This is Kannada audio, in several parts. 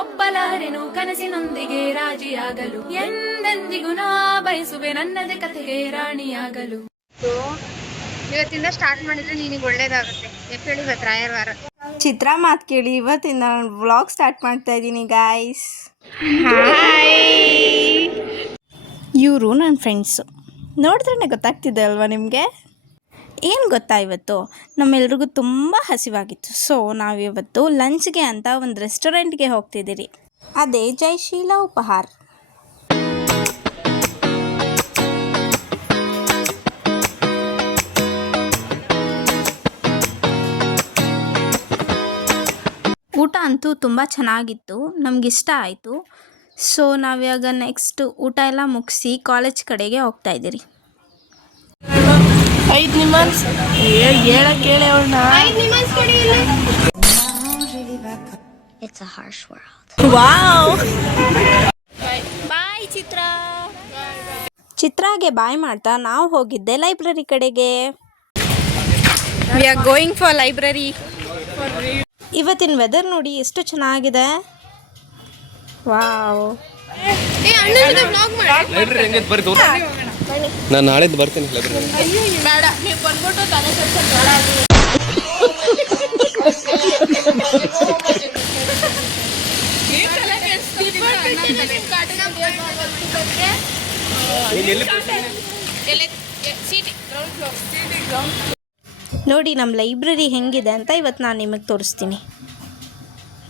ಒಪ್ಪಲಾರೆನು ಕನಸಿನೊಂದಿಗೆ ರಾಜಿಯಾಗಲು ಎಂದೆಂದಿಗೂ ನಾ ಬಯಸುವೆ ನನ್ನದೇ ಕಥೆಗೆ ರಾಣಿಯಾಗಲು. ಇವತ್ತಿಂದ ಸ್ಟಾರ್ಟ್ ಮಾಡಿದ್ರೆ ನಿನಗೆ ಒಳ್ಳೇದಾಗುತ್ತೆ. ಹೇಳಿ ಇವತ್ತು ರಾಯರವಾರ. ಚಿತ್ರ ಮಾತು ಕೇಳಿ ಇವತ್ತಿಂದ ನಾನು ವ್ಲಾಗ್ ಸ್ಟಾರ್ಟ್ ಮಾಡ್ತಾ ಇದ್ದೀನಿ ಗಾಯ್ಸ್. ಇವರು ನನ್ನ ಫ್ರೆಂಡ್ಸು, ನೋಡಿದ್ರೇ ಗೊತ್ತಾಗ್ತಿದೆ ಅಲ್ವಾ ನಿಮಗೆ. ಏನು ಗೊತ್ತಾ, ಇವತ್ತು ನಮ್ಮೆಲ್ರಿಗೂ ತುಂಬ ಹಸಿವಾಗಿತ್ತು. ಸೊ ನಾವಿವತ್ತು ಲಂಚ್ಗೆ ಅಂತ ಒಂದು ರೆಸ್ಟೋರೆಂಟ್ಗೆ ಹೋಗ್ತಿದ್ದೀರಿ. ಅದೇ ಜಯಶೀಲ ಉಪಹಾರ. ಊಟ ಅಂತೂ ತುಂಬ ಚೆನ್ನಾಗಿತ್ತು, ನಮಗಿಷ್ಟ ಆಯಿತು. ಸೊ ನಾವಿವಾಗ ನೆಕ್ಸ್ಟ್ ಊಟ ಎಲ್ಲ ಮುಗಿಸಿ ಕಾಲೇಜ್ ಕಡೆಗೆ ಹೋಗ್ತಾ ಇದ್ದೀರಿ. 5 ನಿಮಿಷ ಹೇಳಕ್ಕೆ ಅವನ್ನ. 5 ನಿಮಿಷ ಕೊಡಿ ಇಲ್ಲ. It's a harsh world. Wow. Bye ಚಿತ್ರಾಗೆ ಬಾಯ್ ಮಾಡ್ತಾ ನಾವು ಹೋಗಿದ್ದೆ ಲೈಬ್ರರಿ ಕಡೆಗೆ. We are going for library. ಇವತ್ತಿನ ವೆದರ್ ನೋಡಿ ಎಷ್ಟು ಚೆನ್ನಾಗಿದೆ. ವಾವ್. ಲೈಬ್ರರಿ ಹೆಂಗೆ ಬರ್ರಿ ತೋರಿಸಿ. ನಾನು ನಾಳೆದು ಬರ್ತೀನಿ ಲೈಬ್ರರಿ. ಬೇಡ, ನೀವು ಬಂದ್ಬಿಟ್ಟು ತಲೆ ನೋಡಿ ನಮ್ಮ ಲೈಬ್ರರಿ ಹೆಂಗಿದೆ ಅಂತ ಇವತ್ತು ನಾನು ನಿಮಗೆ ತೋರಿಸ್ತೀನಿ.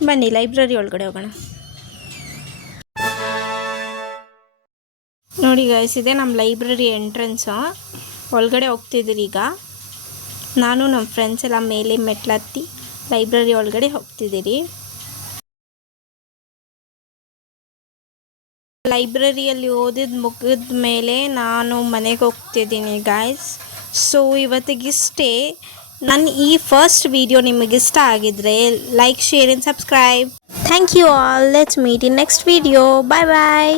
ಬನ್ನಿ ಲೈಬ್ರರಿ ಒಳಗಡೆ ಹೋಗೋಣ. ನೋಡಿ ಗೈಸ್, ಇದೆ ನಮ್ಮ ಲೈಬ್ರರಿ ಎಂಟ್ರೆನ್ಸು. ಒಳಗಡೆ ಹೋಗ್ತಿದ್ದೀರಿ. ಈಗ ನಾನು ನಮ್ಮ ಫ್ರೆಂಡ್ಸ್ ಎಲ್ಲ ಮೇಲೆ ಮೆಟ್ಲತ್ತಿ ಲೈಬ್ರರಿ ಒಳಗಡೆ ಹೋಗ್ತಿದ್ದೀರಿ. ಲೈಬ್ರರಿಯಲ್ಲಿ ಓದಿದ ಮುಗಿದ ಮೇಲೆ ನಾನು ಮನೆಗೆ ಹೋಗ್ತಿದ್ದೀನಿ ಗಾಯ್ಸ್. ಸೊ ಇವತ್ತಿಗಿಷ್ಟೇ. ನನ್ನ ಈ ಫಸ್ಟ್ ವಿಡಿಯೋ ನಿಮಗಿಷ್ಟ ಆಗಿದ್ರೆ like, share and subscribe. Thank you all. Let's meet in next video. Bye bye.